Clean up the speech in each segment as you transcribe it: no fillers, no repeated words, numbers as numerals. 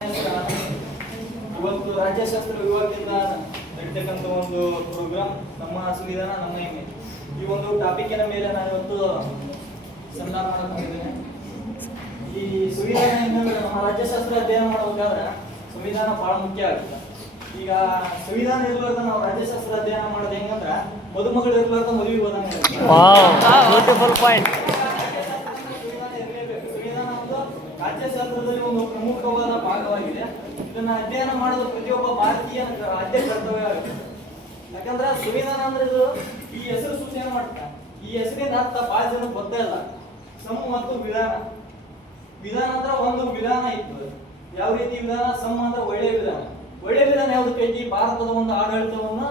ಇವತ್ತು ರಾಜ್ಯಶಾಸ್ತ್ರ ವಿಭಾಗದಿಂದ ನಡೀತಕ್ಕಂಥ ಒಂದು ಪ್ರೋಗ್ರಾಮ್ ನಮ್ಮ ಸಂವಿಧಾನ ನಮ್ಮ ಹೆಮ್ಮೆ ಈ ಒಂದು ಟಾಪಿಕ್ಕಿನ ಮೇಲೆ ನಾನು ಇವತ್ತು ಸಂಧಾನ ಮಾಡಿದ್ದೇನೆ. ಈ ಸಂವಿಧಾನ ಏನಂದ್ರೆ ನಮ್ಮ ರಾಜ್ಯಶಾಸ್ತ್ರ ಅಧ್ಯಯನ ಮಾಡಬೇಕಾದ್ರೆ ಸಂವಿಧಾನ ಬಹಳ ಮುಖ್ಯ ಆಗುತ್ತೆ. ಈಗ ಸಂವಿಧಾನ ಇರ್ಲಾರ್ದ ನಾವು ರಾಜ್ಯಶಾಸ್ತ್ರ ಅಧ್ಯಯನ ಮಾಡೋದು ಹೆಂಗಂದ್ರೆ ಮದುಮಗಳು ಇರ್ಲಾರ್ದ ಮದುವೆ ಹೋದಂಗೆ. ರಾಜ್ಯಶಾಸ್ತ್ರದಲ್ಲಿ ಒಂದು ಪ್ರಮುಖವಾದ ಭಾಗವಾಗಿದೆ. ಇದನ್ನ ಅಧ್ಯಯನ ಮಾಡೋದು ಪ್ರತಿಯೊಬ್ಬ ಭಾರತೀಯ ಆದ್ಯ ಕರ್ತವ್ಯ ಆಗುತ್ತೆ. ಯಾಕಂದ್ರೆ ಸಂವಿಧಾನ ಅಂದ್ರೆ ಇದು ಈ ಹೆಸರು ಸೂಚನೆ ಮಾಡ್ತಾರೆ. ಈ ಹೆಸರಿನ ಅರ್ಥ ಬಹಳ ಜನ ಗೊತ್ತೇ ಇಲ್ಲ. ಸಮ ಮತ್ತು ವಿಧಾನ. ವಿಧಾನ ಅಂದ್ರೆ ಒಂದು ವಿಧಾನ ಇತ್ತು. ಯಾವ ರೀತಿ ವಿಧಾನ? ಸಮ ಅಂದ್ರೆ ಒಳ್ಳೆಯ ವಿಧಾನ. ಒಳ್ಳೆಯ ವಿಧಾನ ಯಾವುದಕ್ಕೈತಿ? ಭಾರತದ ಒಂದು ಆಡಳಿತವನ್ನು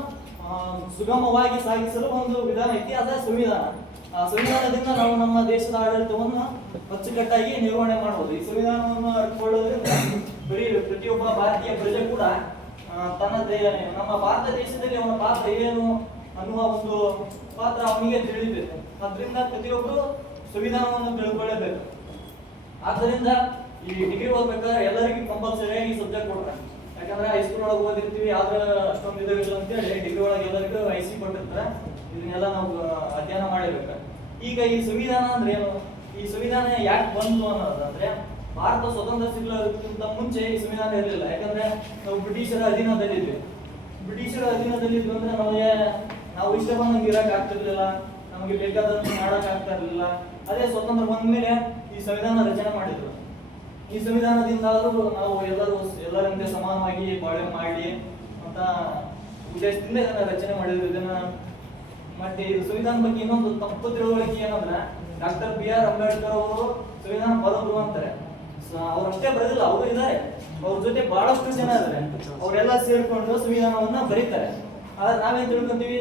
ಸುಗಮವಾಗಿ ಸಾಗಿಸಲು ಒಂದು ವಿಧಾನ ಐತಿ, ಅದ ಸಂವಿಧಾನ. ಆ ಸಂವಿಧಾನದಿಂದ ನಾವು ನಮ್ಮ ದೇಶದ ಆಡಳಿತವನ್ನು ಅಚ್ಚುಕಟ್ಟಾಗಿ ನಿರ್ವಹಣೆ ಮಾಡಬಹುದು. ಈ ಸಂವಿಧಾನವನ್ನು ಅರ್ಥಕೊಳ್ಳೋದ್ರಿಂದ ಬರೀ ಪ್ರತಿಯೊಬ್ಬ ಭಾರತೀಯ ಪ್ರಜೆ ಕೂಡ ತನ್ನದೇ ನಮ್ಮ ಭಾರತ ದೇಶದಲ್ಲಿ ಅವನ ಪಾತ್ರ ಏನು ಅನ್ನುವ ಒಂದು ಪಾತ್ರ ಅವನಿಗೆ ತಿಳಿಬೇಕು. ಅದರಿಂದ ಪ್ರತಿಯೊಬ್ಬರು ಸಂವಿಧಾನವನ್ನು ತಿಳ್ಕೊಳ್ಳೇಬೇಕು. ಆದ್ದರಿಂದ ಈ ಡಿಗ್ರಿ ಓದ್ಬೇಕಾದ್ರೆ ಎಲ್ಲರಿಗೂ ಕಂಪಲ್ಸರಿಯಾಗಿ ಸಬ್ಜೆಕ್ಟ್ ಕೊಡ್ತಾರೆ. ಯಾಕಂದ್ರೆ ಹೈಸ್ಕೂಲ್ ಒಳಗೆ ಓದಿರ್ತೀವಿ, ಆದ್ರೆ ಅಷ್ಟೊಂದು ಇದಿಲ್ಲ ಅಂತೇಳಿ ಡಿಗ್ರಿ ಒಳಗೆ ಎಲ್ಲರಿಗೂ ಐಸಿ ಕೊಟ್ಟಿರ್ತಾರೆ. ಇದನ್ನೆಲ್ಲ ನಾವು ಅಧ್ಯಯನ ಮಾಡಿರ್ಬೇಕು. ಈಗ ಈ ಸಂವಿಧಾನ ಅಂದ್ರೆ ಏನು? ಈ ಸಂವಿಧಾನ ಯಾಕೆ ಬಂತು ಅನ್ನೋದಂದ್ರೆ, ಭಾರತ ಸ್ವತಂತ್ರ ಸಿಗಲಿಕ್ಕಿಂತ ಮುಂಚೆ ಈ ಸಂವಿಧಾನ ಇರಲಿಲ್ಲ. ಯಾಕಂದ್ರೆ ನಾವು ಬ್ರಿಟಿಷರ ಅಧೀನದಲ್ಲಿದ್ವಿ. ಬ್ರಿಟಿಷರ ಅಧೀನದಲ್ಲಿದ್ವಿ ಅಂದ್ರೆ ನಾವು ಇಷ್ಟ ಬಂದಂಗೆ ಇರಕ್ ಆಗ್ತಿರ್ಲಿಲ್ಲ, ನಮಗೆ ಬೇಕಾದಂತೆ ಮಾಡಕ್ ಆಗ್ತಾ ಇರ್ಲಿಲ್ಲ. ಅದೇ ಸ್ವತಂತ್ರ ಬಂದ ಮೇಲೆ ಈ ಸಂವಿಧಾನ ರಚನೆ ಮಾಡಿದ್ರು. ಈ ಸಂವಿಧಾನದಿಂದ ನಾವು ಎಲ್ಲರಂತೆ ಸಮಾನವಾಗಿ ಬಾಳ್ವೆ ಮಾಡಿ ಅಂತ ಉದ್ದೇಶದಿಂದ ಇದನ್ನ ರಚನೆ ಮಾಡಿದ್ರು. ಇದನ್ನ ಮತ್ತೆ ಇದು ಸಂವಿಧಾನ ಬಗ್ಗೆ ಇನ್ನೊಂದು ತಪ್ಪು ತಿಳುವಳಿಕೆ ಏನಂದ್ರೆ, ಡಾಕ್ಟರ್ BR ಅಂಬೇಡ್ಕರ್ ಅವರು ಸಂವಿಧಾನ ಬರೆದ್ರು ಅಂತಾರೆ. ಅವ್ರಷ್ಟೇ ಬರೆದಿಲ್ಲ, ಅವರು ಇದ್ದಾರೆ, ಅವ್ರ ಜೊತೆ ಬಹಳಷ್ಟು ಜನ ಇದ್ದಾರೆ. ಅವರೆಲ್ಲ ಸೇರ್ಕೊಂಡು ಸಂವಿಧಾನವನ್ನ ಬರೀತಾರೆ. ಆದ್ರೆ ನಾವೇನ್ ತಿಳ್ಕೊಂತೀವಿ?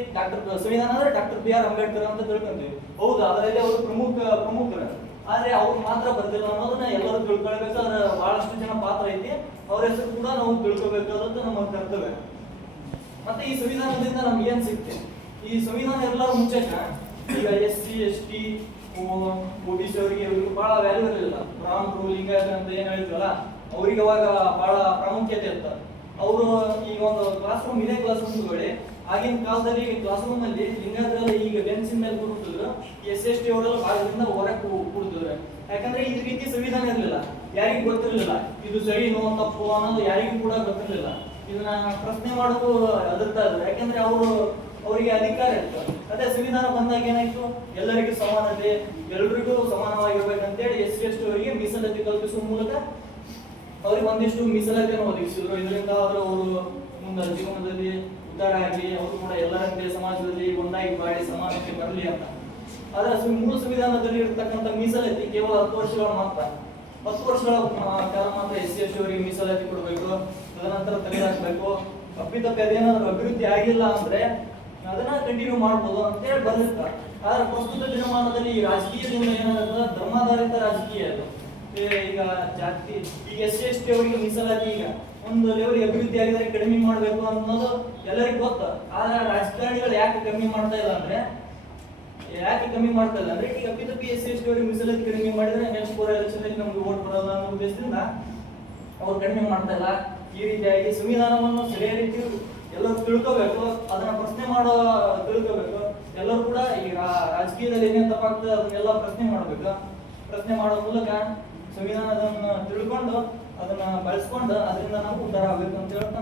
ಸಂವಿಧಾನ ಅಂದ್ರೆ ಡಾಕ್ಟರ್ BR ಅಂಬೇಡ್ಕರ್ ಅಂತ ತಿಳ್ಕೊಂತೀವಿ. ಹೌದು, ಅದರಲ್ಲಿ ಅವರು ಪ್ರಮುಖರು. ಆದ್ರೆ ಅವ್ರು ಮಾತ್ರ ಬರ್ತಿಲ್ಲ ಅನ್ನೋದನ್ನ ಎಲ್ಲರೂ ತಿಳ್ಕೊಳ್ಬೇಕು. ಅದ್ರ ಬಹಳಷ್ಟು ಜನ ಪಾತ್ರ ಐತಿ, ಅವ್ರ ಹೆಸರು ಕೂಡ ನಾವು ತಿಳ್ಕೊಬೇಕಾದಂತ ನಮ್ಮ ಕರ್ತವ್ಯ. ಮತ್ತೆ ಈ ಸಂವಿಧಾನದಿಂದ ನಮ್ಗೆ ಏನ್ ಸಿಗ್ತದೆ? ಈ ಸಂವಿಧಾನ ಎಲ್ಲರೂ ಮುಂಚೆಕ ಈಗ SC ST OBC ಅವರಿಗೆ ಬಹಳ ವ್ಯಾಲ್ಯೂ ಇರಲಿಲ್ಲ. ಬ್ರಾಹ್ಮಣರು ಲಿಂಗಾಯತ ಅಂತ ಏನ್ ಹೇಳ್ತೀವಲ್ಲ, ಅವ್ರಿಗೆ ಅವಾಗ ಬಹಳ ಪ್ರಾಮುಖ್ಯತೆ ಇರ್ತ. ಅವರು ಈಗ ಒಂದು ಕ್ಲಾಸ್ ರೂಮ್ ಇದೇ ಕ್ಲಾಸ್ ರೂಮ್ ತಗೊಳ್ಳಿ. ಆಗಿನ ಕಾಲದಲ್ಲಿ ಕ್ಲಾಸ್ ರೂಮ್ ಅಲ್ಲಿ ಲಿಂಗಾಯತರೆಲ್ಲ ಈಗ ಬೆಂಚಿನ ಮೇಲೆ ಕೂರ್ತಿದ್ರು, SC ST ಅವರೆಲ್ಲ ಭಾಗದಿಂದ ಹೊರಗೆ ಕೂರ್ತಿದ್ರು. ಯಾಕಂದ್ರೆ ಈ ರೀತಿ ಸಂವಿಧಾನ ಇರಲಿಲ್ಲ, ಯಾರಿಗೂ ಗೊತ್ತಿರಲಿಲ್ಲ ಇದು ಸರಿನೋ ತಪ್ಪು ಅನ್ನೋದು ಯಾರಿಗೂ ಕೂಡ ಗೊತ್ತಿರಲಿಲ್ಲ. ಇದನ್ನ ಪ್ರಶ್ನೆ ಮಾಡೋದು ಅದರ್ತಾ ಇದ್ರು. ಯಾಕಂದ್ರೆ ಅವರಿಗೆ ಅಧಿಕಾರ ಇತ್ತು. ಅದೇ ಸಂವಿಧಾನ ಬಂದಾಗ ಏನಾಯ್ತು? ಎಲ್ಲರಿಗೂ ಸಮಾನತೆ, ಎಲ್ರಿಗೂ ಸಮಾನವಾಗಿರ್ಬೇಕಂತೇಳಿ SC ST ಅವರಿಗೆ ಮೀಸಲಾತಿ ಕಲ್ಪಿಸುವ ಮೂಲಕ ಅವ್ರಿಗೆ ಒಂದಿಷ್ಟು ಮೀಸಲಾತಿಯನ್ನು ಒದಗಿಸಿದ್ರು. ಇದರಿಂದ ಅವರು ಮುಂದೆ ಜೀವನದಲ್ಲಿ ಉದ್ಧಾರ ಆಗಲಿ, ಅವರು ಕೂಡ ಎಲ್ಲರಂತೆ ಸಮಾಜದಲ್ಲಿ ಒಂದಾಗಿ ಬಾಳಿ ಸಮಾನತೆ ಬರಲಿ ಅಂತ. ಆದ್ರೆ ಮೂಲ ಸಂವಿಧಾನದಲ್ಲಿ ಇರ್ತಕ್ಕಂಥ ಮೀಸಲಾತಿ ಕೇವಲ 10 ವರ್ಷಗಳ ಮಾತ್ರ. 10 ವರ್ಷಗಳ ಕಾಲ ಮಾತ್ರ SC ST ಅವರಿಗೆ ಮೀಸಲಾತಿ ಕೊಡಬೇಕು, ತದನಂತರ ತೆಗೆದುಹಾಕಬೇಕು. ಅಪ್ಪಿತಪ್ಪಿ ಅದೇನಾದ್ರೂ ಅಭಿವೃದ್ಧಿ ಆಗಿಲ್ಲ ಅಂದ್ರೆ ಅದನ್ನ ಕಂಟಿನ್ಯೂ ಮಾಡ್ಬೋದು ಅಂತೇಳಿ ಬಂದಿರ್ತಾರೆ. ಆದ್ರೆ ಪ್ರಸ್ತುತ ದಿನಮಾನದಲ್ಲಿ ಈ ರಾಜಕೀಯದಿಂದ ಏನಾಗುತ್ತೆ? ಧರ್ಮಾಧಾರಿತ ರಾಜಕೀಯ ಅದು. ಈಗ ಜಾತಿ ಈಗ SC ST ಅವರಿಗೆ ಮೀಸಲಾತಿ ಈಗ ಒಂದು ಲೆವೆಲ್ ಅಭಿವೃದ್ಧಿ ಆಗಿದ್ರೆ ಕಡಿಮೆ ಮಾಡ್ಬೇಕು ಅನ್ನೋದು ಎಲ್ಲರಿಗೂ ಗೊತ್ತು. ಆದ್ರೆ ರಾಜಕಾರಣಿಗಳು ಯಾಕೆ ಕಮ್ಮಿ ಮಾಡ್ತಾ ಇಲ್ಲ ಅಂದ್ರೆ ಈಗ ಅಪ್ಪಿತಪ್ಪಿ SC ST ಅವರಿಗೆ ಮೀಸಲಾತಿ ಕಡಿಮೆ ಮಾಡಿದ್ರೆ ನೆಕ್ಸ್ಟ್ ಎಲೆಕ್ಷನ್ ಅಲ್ಲಿ ನಮ್ಗೆ ವೋಟ್ ಬರಲ್ಲ ಅನ್ನೋ ಉದ್ದೇಶದಿಂದ ಅವ್ರು ಕಡಿಮೆ ಮಾಡ್ತಾ ಇಲ್ಲ. ಈ ರೀತಿಯಾಗಿ ಸಂವಿಧಾನವನ್ನು ಸರಿಯಾದ ರೀತಿ ಎಲ್ಲರೂ ತಿಳ್ಕೋಬೇಕು, ಅದನ್ನ ಪ್ರಶ್ನೆ ತಿಳ್ಕೋಬೇಕು. ಎಲ್ಲರೂ ಕೂಡ ಈ ರಾಜಕೀಯದಲ್ಲಿ ಏನೇನು ತಪ್ಪಾಗ್ತದೆ ಅದನ್ನೆಲ್ಲ ಪ್ರಶ್ನೆ ಮಾಡಬೇಕು. ಪ್ರಶ್ನೆ ಮಾಡೋ ಮೂಲಕ ಸಂವಿಧಾನದನ್ನ ತಿಳ್ಕೊಂಡು ಅದನ್ನ ಬಳಸ್ಕೊಂಡು ಅದರಿಂದ ನಾವು ಉದ್ಧಾರ ಆಗ್ಬೇಕು ಅಂತ ಹೇಳ್ತಾ